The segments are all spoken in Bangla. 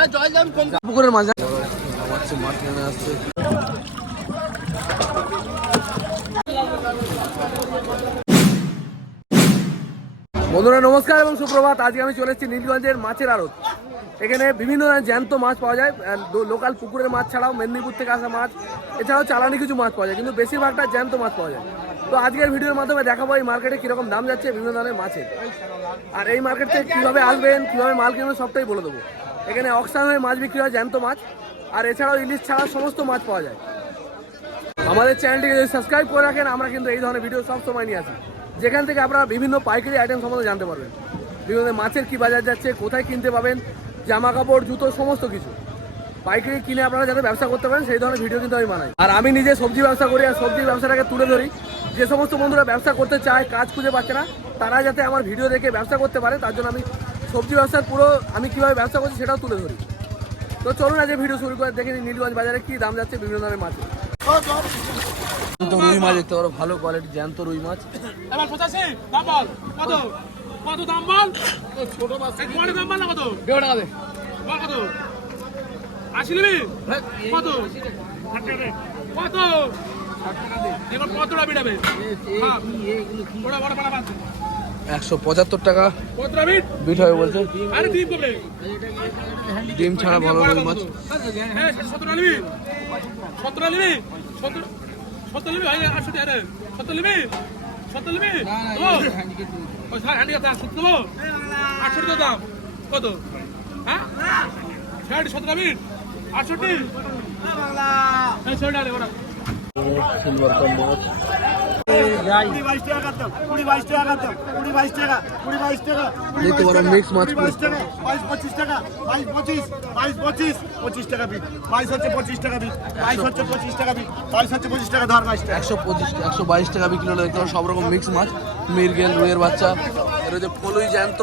আচ্ছা আসছে বন্ধুরা নমস্কার এবং সুপ্রভাত। আজকে আমি চলে এসেছি নীলগঞ্জের মাছের আড়ত। এখানে বিভিন্ন ধরনের জ্যান্ত মাছ পাওয়া যায় লোকাল পুকুরের মাছ ছাড়াও মেদিনীপুর থেকে আসা মাছ, এছাড়াও চালানি কিছু মাছ পাওয়া যায়, কিন্তু বেশিরভাগটা জ্যান্ত মাছ পাওয়া যায়। তো আজকের ভিডিওর মাধ্যমে দেখাবো এই মার্কেটে কীরকম দাম যাচ্ছে, বিভিন্ন ধরনের মাছের। আর এই মার্কেট থেকে কীভাবে আসবেন, কীভাবে মাল কিনবেন, সবটাই বলে দেবো। এখানে অক্সান হয়ে মাছ বিক্রি হয় জ্যান্ত মাছ, আর এছাড়াও ইলিশ ছাড়া সমস্ত মাছ পাওয়া যায়। আমাদের চ্যানেলটিকে যদি সাবস্ক্রাইব করে রাখেন, আমরা কিন্তু এই ধরনের ভিডিও সব সময় নিয়ে আসি। যেখান থেকে আপনারা বিভিন্ন পাইকারি আইটেম সম্বন্ধে জানতে পারবেন। বিভিন্ন মাছের কি বাজার যাচ্ছে, কোথায় কিনতে পাবেন জামা কাপড় জুতো সমস্ত কিছু। পাইকারি কিনে আপনারা যাতে ব্যবসা করতে পারেন সেই ধরনের ভিডিও কিন্তু আমি বানাই। আর আমি নিজে সবজি ব্যবসা করি আর সবজি ব্যবসাটাকে তুলে ধরি। যে সমস্ত বন্ধুরা ব্যবসা করতে চায় কাজ খুঁজে পাচ্ছে না তারা যাতে আমার ভিডিও দেখে ব্যবসা করতে পারে। তার জন্য আমি সবজি ব্যবসার পুরো আমি কীভাবে ব্যবসা করছি সেটাও তুলে ধরি। তো চলুন আজ এই ভিডিও শুরু করে দেখে নীলগঞ্জ বাজারে কী দাম যাচ্ছে বিভিন্ন ধরনের মাছ। তো রুই মাছ দেখতে পারো ভালো কোয়ালিটি জ্যান্ত রুই মাছ। এবার দাম বল? কত দাম বল ছোট মাছ দাম বল না কত? দেড় টাকা দে। বল কত? আশি নিবি? কত? কত? এবার কতটা বিটাবে হ্যাঁ। ওটা বড় বড় বাদ একশো পঁচাত্তর টাকা। কতটা বিট হবে বলছে। আরে ডিম ছাড়া ভালো রুই মাছ। হ্যাঁ সতেরো নিবি। সতেরো নিবি? সতেরো সতেরো নিবি? সতেরো নিবি? নিবি ওই স্যার হ্যান্ডি দাম সত্তর দেবো? আটষট্টি দাম কত? হ্যাঁ? ষাট সতেরো মিনিট আটষট্টি? এই ষাট ওরা কুড়ি বাইশ টাকা কাটতাম কুড়ি বাইশ টাকা কাটতাম কুড়ি বাইশ টাকা কুড়ি বাইশ টাকা দেখতে পারো mixed মাছ বাইশ টাকা বাইশ পঁচিশ টাকা বাইশ পঁচিশ বাইশ পঁচিশ পঁচিশ টাকা বিট বাইশ হচ্ছে পঁচিশ টাকা বিট বাইশ হচ্ছে পঁচিশ টাকা বিট বাইশ হচ্ছে পঁচিশ টাকা ধর বাইশ টাকা। একশো পঁচিশ একশো বাইশ টাকা বিক্রি হলো দেখতে পারো সব রকম মিক্স মাছ মিরগেল রুইয়ের বাচ্চা এর হচ্ছে ফলুই জ্যান্ত।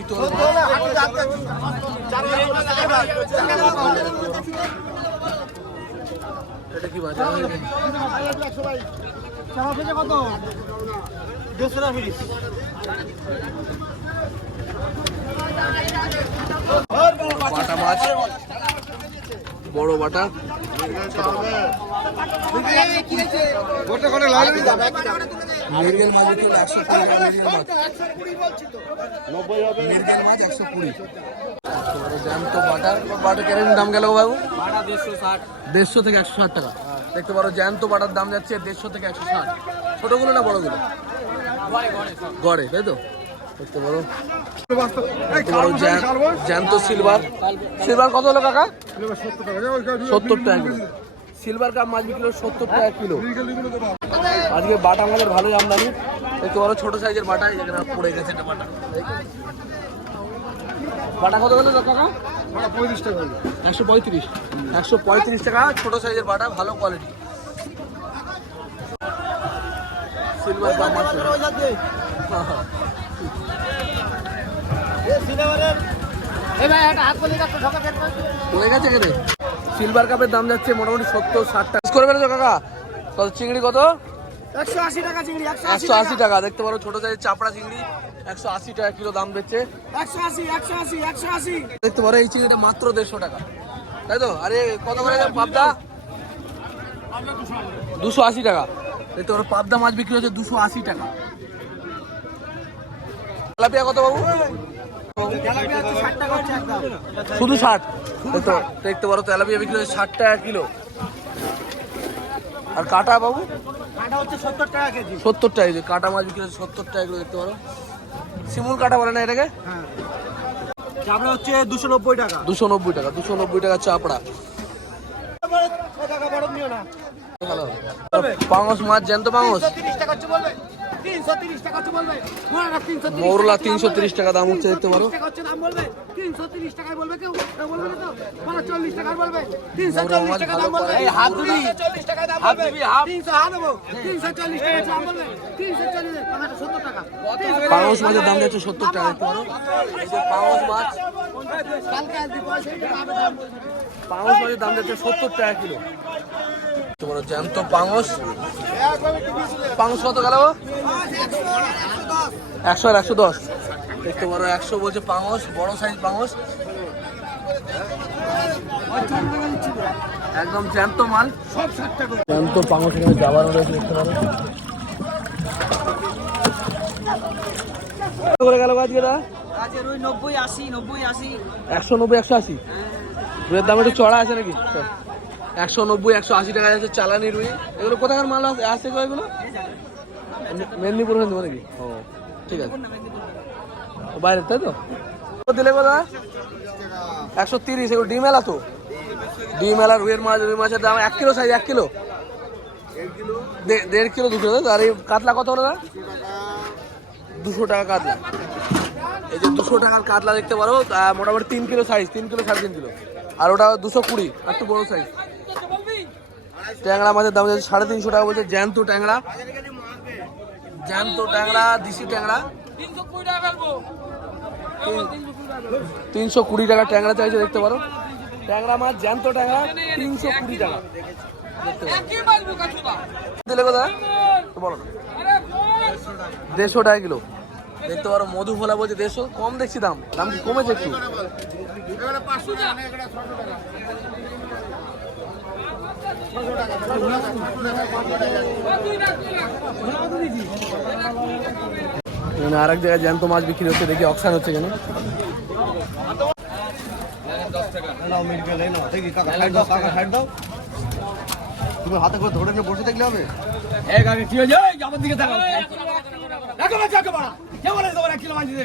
চিতল মাছ এটা কি বাজার কত দেড়শো টাকা পিস বাটা মাছ বড় বাটা মিরগেল মাছ বিক্রি একশো কুড়ি মাছ। একশো কুড়ি। জ্যান্ত বাটার? বাটা কেরেন দাম গেল বাবু? দেড়শো থেকে একশো ষাট টাকা। দেখতে পারো জ্যান্ত বাটার দাম যাচ্ছে দেড়শো থেকে একশো ষাট। ছোটগুলো না বড়গুলো? গড়ে তাই তো? দেখতে পারো। দেখতে পারো জ্যান- জ্যান্ত সিলভার। সিলভার কত হলো কাকা? সত্তর টাকা। সিলভার কাপ মাছ বিক্রি হলো সত্তর টাকা কিলো। আজকে বাটা আমাদের ভালোই আমদানি দেখতে পারো ছোট সাইজের বাটা যেখানে পড়ে গেছে একটা বাটা। বাটা কত হলো কাকা? পঁয়ত্রিশ টাকা একশো পঁয়ত্রিশ। একশো পঁয়ত্রিশ টাকা ছোট সাইজের বাটা ভালো কোয়ালিটি সিলভার কাপ মাছ। হ্যাঁ, গেছে এখানে সিলভার কাপের দাম যাচ্ছে মোটামুটি সত্তর ষাট টাকা। না তো কাকা? কত চিংড়ি কত? একশো আশি টাকা চিংড়ি একশো আশি টাকা। দেখতে পারো ছোট সাইজের চাপড়া চিংড়ি একশো আশি টাকা কিলো দাম দিচ্ছে একশো আশি একশো আশি একশো আশি। দেখতে পারো এই চিংড়িটা মাত্র দেড়শো টাকা। তাই তো? আরে কত করে পাবদা? দুশো আশি টাকা। দেখতে পারো পাবদা মাছ বিক্রি হচ্ছে দুশো আশি টাকা। তেলাপিয়া কত বাবু? শুধু ষাট। দেখতে দেখতে পারো তেলাপিয়া বিক্রি হচ্ছে ষাট টাকা কিলো। আর কাটা বাবু? সত্তর টাকা কেজি। কাটা মাছ বিক্রি হচ্ছে সত্তর টাকা কিলো দেখতে পারো। শিমুল কাটা বলে না এটাকে? হ্যাঁ। চাপড়া হচ্ছে দুশো নব্বই টাকা। দুশো নব্বই টাকা দুশো নব্বই টাকা চাপড়া। পাঙস মাছ জ্যান্ত পাঙস মৌরলা তিনশো তিরিশ টাকা দাম হচ্ছে দেখতে পারো মাছের দাম যাচ্ছে সত্তর টাকা। দেখতে পারো মাছ। পাঙস মাছের দাম যাচ্ছে সত্তর টাকা কিলো। তোমার জ্যান্ত পাঙস পাঙস কত গেল? একশো আর একশো দশ। দেখতে পারো একশো বলছে পাঙস বড় সাইজ পাঙস একদম জ্যান্ত মাল। জ্যান্ত পাঙস এখানে যাবার রয়েছে দেখতে পারো। করে গেল আজকে দা একশো নব্বই একশো আশি? দাম একটু চড়া আছে নাকি? একশো নব্বই, একশো আশি টাকা আছে চালানি রুই। এগুলো কোথাকার মাল আছে- আসছে গো এগুলো? মেদিনীপুর দেবো নাকি? ও, ঠিক আছে। ও বাইরের তাই তো? দিলে কথা একশো তিরিশ, এগুলো ডিম এলা তো? ডিম এলা রুইয়ের মাছ রুই মাছের দাম এক কিলো সাইজ এক কিলো? দেড় কিলো, দুশো আর এই কাতলা কত করে দুশো টাকা কাতলা। এই যে দুশো টাকার কাতলা দেখতে পারো মোটামুটি তিন কিলো সাইজ তিন কিলো সাড়ে তিন কিলো। আর ওটা দুশো কুড়ি, আর একটু বড় সাইজ ট্যাংরা মাছের দাম যাচ্ছে সাড়ে তিনশো টাকা বলছে, জ্যান্ত ট্যাংরা। জ্যান্ত ট্যাংরা, দিশি ট্যাংরা। তিনশো কুড়ি টাকা ট্যাংরা চাইছে, দেখতে পারো। ট্যাংরা মাছ জ্যান্ত ট্যাংরা, তিনশো কুড়ি টাকা। বলো দেখতে পারো, মধু ফোলা বলছে দেড়শো। কম দেখছি দাম। দাম কি কমেছে একটু? আর এক জায়গায় জ্যান্ত মাছ বিক্রি হচ্ছে দেখি অকশান হচ্ছে কেন তুমি হাতে করে ধরে নিয়ে বসে থাকলে হবে এক আগে কি হয়েছে এই, আমার দিকে বলে তোমার এক কিলো মাছ দিতে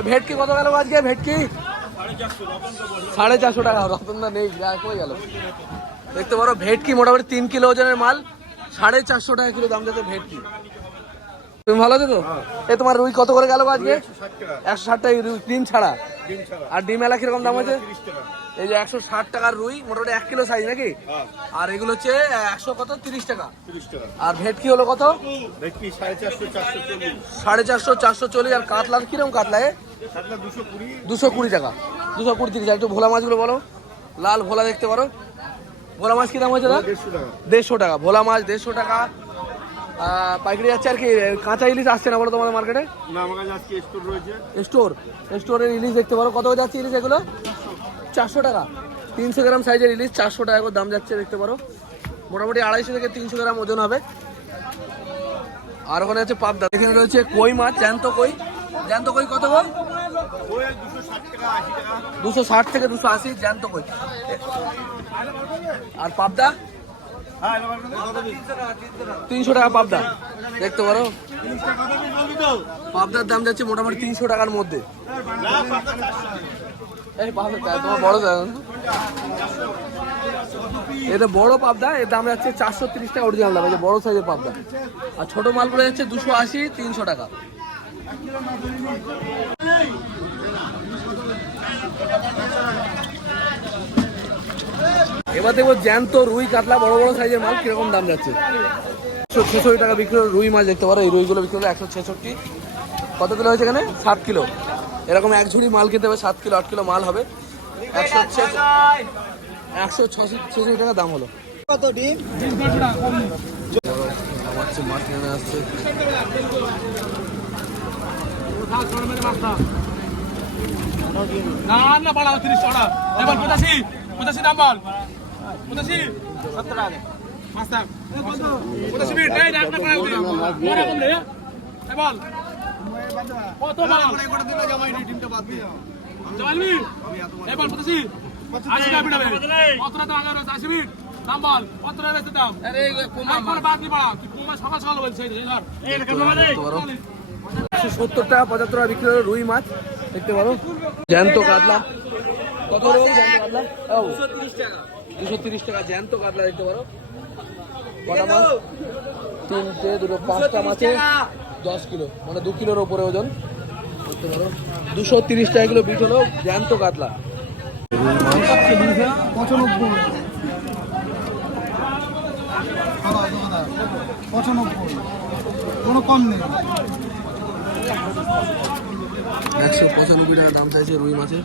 ভেটকি কত গেল আজকে? ভেটকি? সাড়ে চারশো টাকা। রতনদা নেই যা- কই গেল। দেখতে পারো ভেটকি মোটামুটি তিন কিলো ওজনের মাল সাড়ে চারশো টাকা কিলো দাম যাচ্ছে ভেটকি। তুমি ভালো আছো তো? এ তোমার রুই কত করে গেল আজকে? একশো ষাট টাকা রুই তিন ছাড়া। আর ডিম এলা কীরকম দাম আছে এই যে একশো ষাট টাকার রুই মোটামুটি এক কিলো সাইজ নাকি? আর এগুলো হচ্ছে একশো কত? তিরিশ টাকা। আর ভেটকি হলো কত? সাড়ে চারশো চারশো চল্লিশ। আর কাতলা কীরকম কাতলা এ? দুশো কুড়ি। টাকা। দুশো কুড়ি তিরিশ একটু ভোলা মাছগুলো বলো। লাল ভোলা দেখতে পারো। ভোলা মাছ কি দাম হয়েছে দেড়শো টাকা। ভোলা মাছ দেড়শো টাকা। পাইকারি যাচ্ছে আর কি কাঁচা ইলিশ আসছে না বলো তোমাদের মার্কেটে না আমার কাছে আজকে স্টোর রয়েছে। স্টোর স্টোরের ইলিশ দেখতে পারো। কত যাচ্ছে ইলিশ এগুলো? চারশো টাকা। তিনশো গ্রাম সাইজের ইলিশ চারশো টাকা করে দাম যাচ্ছে দেখতে পারো। মোটামুটি আড়াইশো থেকে তিনশো গ্রাম ওজন হবে। আর ওখানে আছে পাবদা। এখানে রয়েছে কই মাছ জ্যান্ত কই? জ্যান্ত কই কত টাকা। দুশো ষাট থেকে দুশো আশি জ্যান্ত কই। আর পাবদা হ্যাঁ এবার কত পিস তিনশো টাকা পাবদা। দেখতে পারো? পাবদার দাম যাচ্ছে মোটামুটি তিনশো টাকার মধ্যে। তোমার বড় এটা বড় পাবদা যাচ্ছে চারশো সাইজের পাবদা। আর ছোট মালগুলো যাচ্ছে দুশো আশি, তিনশো টাকা। এবার দেখব জ্যান্ত রুই কাতলা বড় বড় সাইজের মাল কীরকম দাম যাচ্ছে। একশো ছেষট্টি টাকা বিক্রি হলো রুই মাছ দেখতে পারো এই রুইগুলো বিক্রি হলো একশো ছেষট্টি। কত কিলো হয়েছে এখানে? সাত কিলো। এরকম এক ঝুড়ি মাল খেতে হবে সাত কিলো আট কিলো মাল হবে। একশো একশো ছশো ছেষট্টি টাকা দাম হলো। কত ডিম? মাছ কিনে আসছে না না বাড়া তিরিশ টাকা এবার পঁচাশি পঁচাশি দাম বল পঁচাশি সত্তর টাকা কত দাম পড়া সকাল সকাল একশো সত্তর পঁচাত্তর টাকা বিক্রি হলো রুই মাছ দেখতে পারো। জ্যান্ত কাতলা। কত জ্যান্ত কাতলা। দুশো তিরিশ টাকা জ্যান্ত কাতলা দেখতে পারো। কটা মাছ? তিনটে দুটো পাঁচটা মাছে দশ কিলো মানে দু কিলোর ওপরে ওজন। দেখতে পারো। দুশো তিরিশ টাকা কিলো বিট হলো জ্যান্ত কাতলা। পঁচানব্বই কোনো কম নেই একশো পঁচানব্বই টাকা দাম চাইছে রুই মাছের।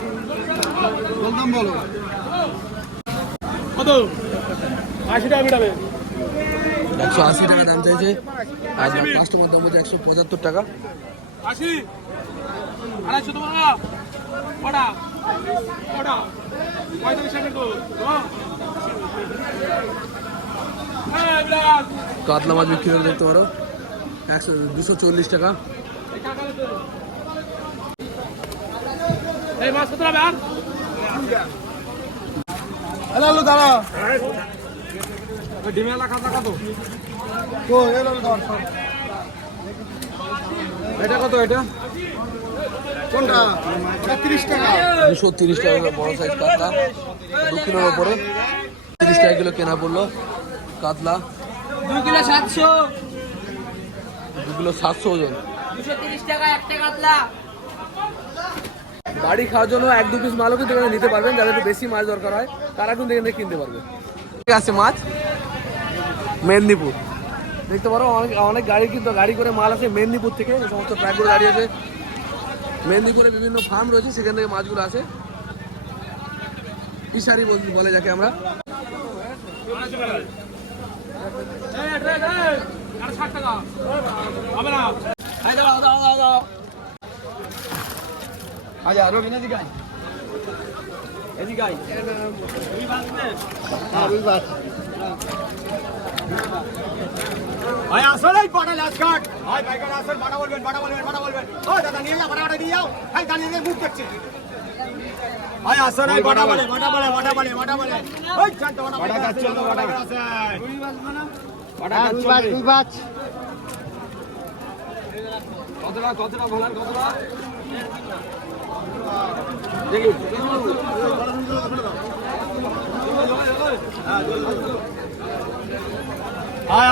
বলো কত? আশি টাকা একশো আশি টাকা দাম চাইছে। আর কাস্টমার দাম বলছে একশো পঁচাত্তর টাকা। আশি? আড়াইশো না কটা? কটা? পঁয়তাল্লিশ টাকা তো। হ্যাঁ? কাতলা মাছ বিক্রি করে দেখতে পারো। একশো দুশো চল্লিশ টাকা। এই মাছ কত হবে আর হ্যালো হ্যালো দাঁড়া। ডিমেলা খাতা কত তো এলো ধর সব এটা কত এটা? কোনটা? ছত্রিশ টাকা। দুশো তিরিশ টাকা বড় সাইজ কাতলা। দু কিলোর ওপরে তিরিশ টাকা কিলো কেনা পড়ল। কাতলা। দুই কিলো সাতশো। দু কিলো সাতশো ওজন। দুশো তিরিশ টাকা একটা কাতলা। বাড়ি খাওয়ার জন্য এক দু পিস মালও কিন্তু এখানে নিতে পারবেন যাদের একটু বেশি মাছ দরকার হয় তারা কিন্তু এখানে কিনতে পারবে। ঠিক আছে মাছ? মেদিনীপুর। দেখতে পারো অনেক অনেক গাড়ি কিন্তু গাড়ি করে মাল আছে মেদিনীপুর থেকে সমস্ত ট্র্যাকগুলো দাঁড়িয়ে আছে। মেদিনীপুরে বিভিন্ন ফার্ম রয়েছে সেখান থেকে মাছগুলো আসে। ইশারি বল- বলে যাকে আমরা। টাকা। এই আচ্ছা রবিন এদিকে আয় আয় ভাই আসলে এই পাটা লাস্ট কাট ভাই ভাই আসল পাটা বলবেন পাটা বলবেন পাটা বলবেন ও দাদা নিয়ে যাও পাটা পাটা দিয়ে যাও ভাই দাঁড়িয়ে নিয়ে মুখ দেখছে ভাই আসল এই পাটা বলে পাটা বলে পাটা বলে পাটা বলে ওই শান্ত পাটা পাটা যাচ্ছে তো পাটা আছে পাটা কাটছ কতটা কতটা ভোলার কতটা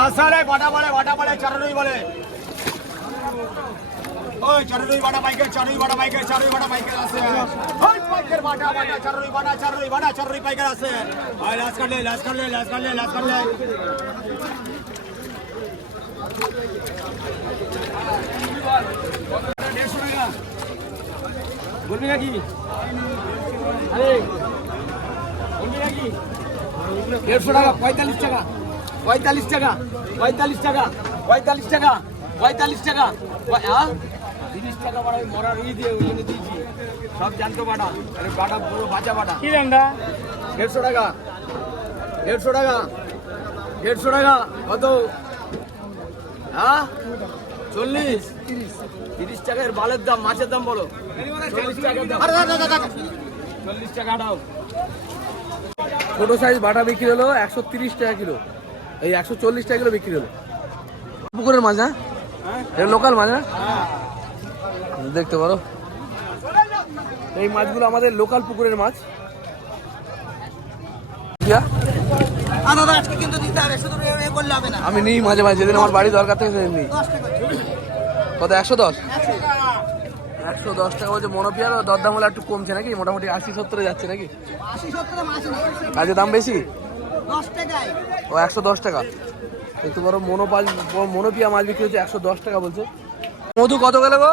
আসল এই পাটা বলে পাটা বলে চারুই বলে ওই, চারুই বাটা বাইকের চারুই বাটা বাইকের চারুই বাটা বাইকের আছে। ওই, বাইকের বাটা বাটা, চারুই বাটা চারুই বাটা, চারুই বাইকের আছে। ভাই লাস্ট কাটলে লাস্ট কাটলে লাস্ট কাটলে লাস্ট কাটলে। দেড়শো টাকা বলবি নাকি? আরে বলবি নাকি? দেড়শো টাকা পঁয়তাল্লিশ টাকা পঁয়তাল্লিশ টাকা পঁয়তাল্লিশ টাকা পঁয়তাল্লিশ টাকা পঁয়তাল্লিশ টাকা হ্যাঁ তিরিশ টাকা বাড়া ওই মরার ই দিয়ে ওই জন্য দিয়েছি। সব জানতো বাটা আরে বাটা পুরো বাঁচা বাটা। কি দামটা দেড়শো টাকা দেড়শো টাকা দেড়শো টাকা কত? হ্যাঁ চল্লিশ। তিরিশ। টাকার বালের দাম মাছের দাম বলো। চল্লিশ দাম। চল্লিশ টাকা দাও। ছোটো সাইজ বাটা বিক্রি হলো একশো তিরিশ টাকা কিলো। এই একশো চল্লিশ টাকা কিলো বিক্রি হলো। পুকুরের মাছ হ্যাঁ? এটা লোকাল মাছ হ্যাঁ? দেখতে পারো। এই মাছগুলো আমাদের লোকাল পুকুরের মাছ। না। আমি নিই মাঝে মাঝে যেদিন আমার বাড়ি দরকার থাকে সেদিন নিই। কত, একশো দশ? একশো দশ টাকা বলছে মনোপিয়ার দরদাম হলে একটু কমছে নাকি? মোটামুটি আশি সত্তরে যাচ্ছে নাকি? কাজে দাম বেশি? ও, একশো দশ টাকা। একটু বড় মনোপাল মনোপিয়া মাছ বিক্রি হচ্ছে একশো দশ টাকা বলছে। মধু কত গেলে গো?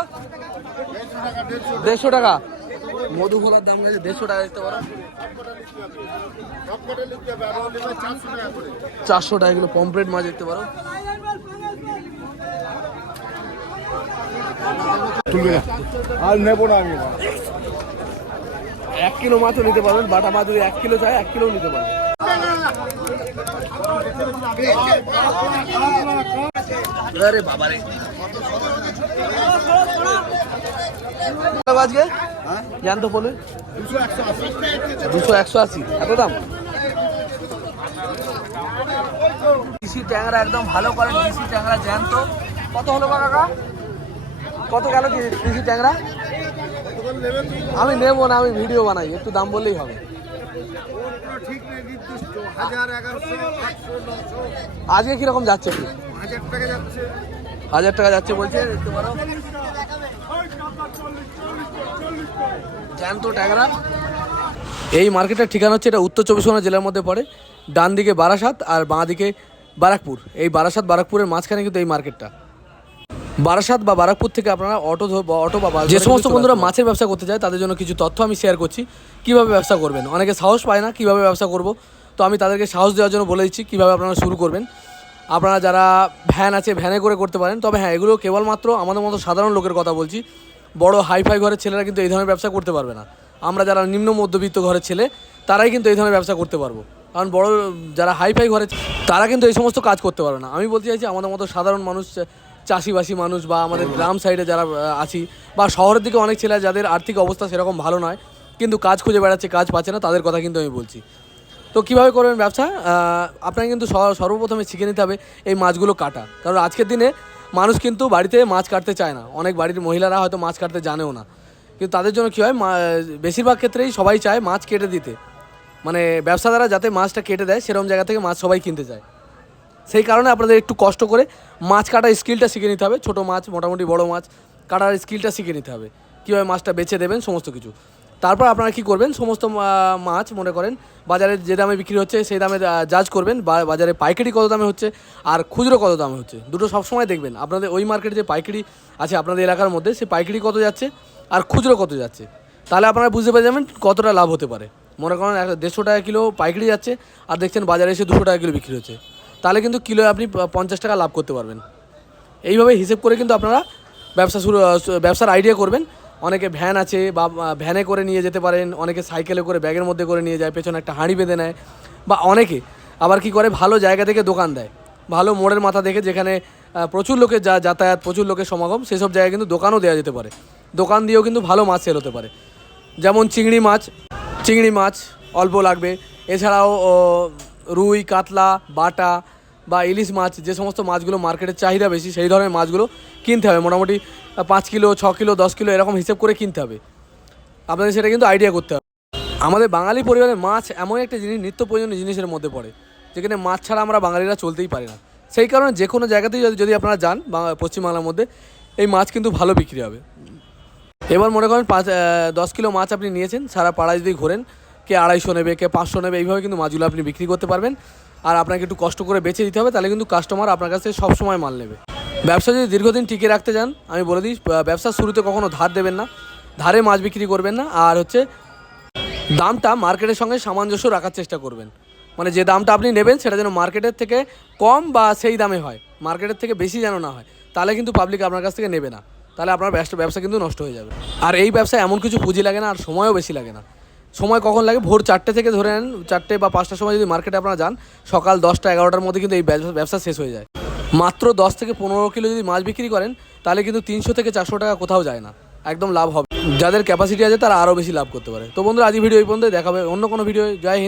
দেড়শো টাকা। মধু খোলার দাম গেছে দেড়শো টাকা দেখতে পারো। চারশো টাকা কিলো পমপ্লেট মাছ দেখতে পারো। আর নেব না আমি। এক কিলো মাছও নিতে পারবেন বাটা মাছ যদি এক কিলো চাই এক কিলো নিতে পারবেন। আরে বাবারে। আজকে? জান তো বলে? দুশো একশো আশি। এত দাম? দেশি ট্যাংরা একদম ভালো করে দেশি ট্যাংরা জ্যান্ত। কত হলো কাকা? কত গেল দেশি ট্যাংরা? আমি নেব না, আমি ভিডিও বানাই, একটু দাম বললেই হবে। আজকে কীরকম যাচ্ছে একটু হাজার টাকা যাচ্ছে বলছে জ্যান্ত ট্যাংরা। এই মার্কেটের ঠিকানা হচ্ছে, এটা উত্তর চব্বিশ পরগনা জেলার মধ্যে পড়ে। ডান দিকে বারাসাত আর বাঁ দিকে বারাকপুর। এই বারাসাত বারাকপুরের মাঝখানে কিন্তু এই মার্কেটটা। বারাসাত বা বারাকপুর থেকে আপনারা অটো বা অটো বা যে সমস্ত বন্ধুরা মাছের ব্যবসা করতে চায় তাদের জন্য কিছু তথ্য আমি শেয়ার করছি। কীভাবে ব্যবসা করবেন? অনেকে সাহস পায় না কীভাবে ব্যবসা করব। তো আমি তাদেরকে সাহস দেওয়ার জন্য বলে দিচ্ছি কীভাবে আপনারা শুরু করবেন। আপনারা যারা ভ্যান আছে ভ্যানে করে করতে পারেন। তবে হ্যাঁ এগুলো কেবলমাত্র আমাদের মতো সাধারণ লোকের কথা বলছি। বড় হাইফাই ঘরের ছেলেরা কিন্তু এই ধরনের ব্যবসা করতে পারবে না। আমরা যারা নিম্ন মধ্যবিত্ত ঘরের ছেলে তারাই কিন্তু এই ধরনের ব্যবসা করতে পারব। কারণ বড় যারা হাইফাই ঘরে তারা কিন্তু এই সমস্ত কাজ করতে পারবে না। আমি বলতে চাইছি আমাদের মতো সাধারণ মানুষ চাষিবাসী মানুষ বা আমাদের গ্রাম সাইডে যারা আছি বা শহরের দিকে অনেক ছেলে যাদের আর্থিক অবস্থা সেরকম ভালো নয়, কিন্তু কাজ খুঁজে বেড়াচ্ছে, কাজ পাচ্ছে না, তাদের কথা কিন্তু আমি বলছি। তো কীভাবে করবেন ব্যবসা? আপনাকে কিন্তু সর্বপ্রথমে শিখে নিতে হবে এই মাছগুলো কাটা। কারণ আজকের দিনে মানুষ কিন্তু বাড়িতে মাছ কাটতে চায় না। অনেক বাড়ির মহিলারা হয়তো মাছ কাটতে জানেও না। কিন্তু তাদের জন্য কী হয় বেশিরভাগ ক্ষেত্রেই সবাই চায় মাছ কেটে দিতে। মানে ব্যবসাদারা যাতে মাছটা কেটে দেয়, সেরকম জায়গা থেকে মাছ সবাই কিনতে চায়। সেই কারণে আপনাদের একটু কষ্ট করে মাছ কাটার স্কিলটা শিখে নিতে হবে। ছোটো মাছ, মোটামুটি বড় মাছ কাটার স্কিলটা শিখে নিতে হবে। কীভাবে মাছটা বেছে দেবেন, সমস্ত কিছু। তারপর আপনারা কি করবেন, সমস্ত মাছ মনে করেন বাজারে যে দামে বিক্রি হচ্ছে সেই দামে জাজ করবেন বা বাজারে পাইকারি কত দামে হচ্ছে আর খুচরো কত দামে হচ্ছে। দুটো সবসময় দেখবেন। আপনাদের ওই মার্কেটে যে পাইকারি আছে আপনাদের এলাকার মধ্যে সে পাইকারি কত যাচ্ছে আর খুচরো কত যাচ্ছে। তাহলে আপনারা বুঝতে পেরে যাবেন কতটা লাভ হতে পারে। মনে করেন দেড়শো টাকা কিলো পাইকারি যাচ্ছে আর দেখছেন বাজারে এসে দুশো টাকা কিলো বিক্রি হচ্ছে। তাহলে কিন্তু কিলো আপনি পঞ্চাশ টাকা লাভ করতে পারবেন। এইভাবে হিসেব করে কিন্তু আপনারা ব্যবসা শুরু ব্যবসার আইডিয়া করবেন। অনেকে ভ্যান আছে বা ভ্যানে করে নিয়ে যেতে পারেন, অনেকে সাইকেলে করে ব্যাগের মধ্যে করে নিয়ে যায়, পেছনে একটা হাঁড়ি বেঁধে নেয় বা অনেকে আবার কি করে ভালো জায়গা থেকে দোকান দেয়। ভালো মোড়ের মাথা দেখে যেখানে প্রচুর লোকের যা, যাতায়াত, প্রচুর লোকের সমাগম, সেসব জায়গায় কিন্তু দোকানও দেওয়া যেতে পারে। দোকান দিয়েও কিন্তু ভালো মাছ সেল হতে পারে। যেমন চিংড়ি মাছ চিংড়ি মাছ অল্প লাগবে। এছাড়াও রুই, কাতলা, বাটা বা ইলিশ মাছ, যে সমস্ত মাছগুলো মার্কেটের চাহিদা বেশি, সেই ধরনের মাছগুলো কিনতে হবে। মোটামুটি পাঁচ কিলো, ছ কিলো, দশ কিলো, এরকম হিসেব করে কিনতে হবে। আপনাদের সেটা কিন্তু আইডিয়া করতে হবে। আমাদের বাঙালি পরিবারে মাছ এমন একটা জিনিস, নিত্য প্রয়োজনীয় জিনিসের মধ্যে পড়ে, যেখানে মাছ ছাড়া আমরা বাঙালিরা চলতেই পারি না। সেই কারণে যে কোনো জায়গাতেই যদি যদি আপনারা যান বাংলা- পশ্চিমবাংলার মধ্যে, এই মাছ কিন্তু ভালো বিক্রি হবে। এবার মনে করেন পাঁচ দশ কিলো মাছ আপনি নিয়েছেন, সারা পাড়ায় যদি ঘোরেন, কে আড়াইশো নেবে, কে পাঁচশো নেবে, এইভাবে কিন্তু মাছগুলো আপনি বিক্রি করতে পারবেন। আর আপনাকে একটু কষ্ট করে বেছে দিতে হবে, তাহলে কিন্তু কাস্টমার আপনার কাছে সবসময় মাল নেবে। ব্যবসা যদি দীর্ঘদিন টিকে রাখতে চান, আমি বলে দিই ব্যবসার শুরুতে কখনো ধার দেবেন না। ধারে মাছ বিক্রি করবেন না, আর হচ্ছে দামটা মার্কেটের সঙ্গে সামঞ্জস্য রাখার চেষ্টা করবেন। মানে যে দামটা আপনি নেবেন, সেটা যেন মার্কেটের থেকে কম বা সেই দামে হয়। মার্কেটের থেকে বেশি যেন না হয়, তাহলে কিন্তু পাবলিক আপনার কাছ থেকে নেবে না। তাহলে আপনার ব্যবসা কিন্তু নষ্ট হয়ে যাবে। আর এই ব্যবসায় এমন কিছু পুঁজি লাগে না, আর সময়ও বেশি লাগে না। সময় কখন লাগে? ভোর চারটে থেকে ধরে নেন, চারটে বা পাঁচটার সময় যদি মার্কেটে আপনারা যান, সকাল দশটা এগারোটার মধ্যে কিন্তু এই ব্যবসা- শেষ হয়ে যায়। মাত্র দশ থেকে পনেরো কিলো যদি মাছ বিক্রি করেন, তাহলে কিন্তু তিনশো থেকে চারশো টাকা কোথাও যায় না। একদম লাভ হবে। যাদের ক্যাপাসিটি আছে তারা আরও বেশি লাভ করতে পারে। তো বন্ধুরা আজ ভিডিও এই পর্যন্ত দেখাবে অন্য কোনো ভিডিও জয় হিন্দ।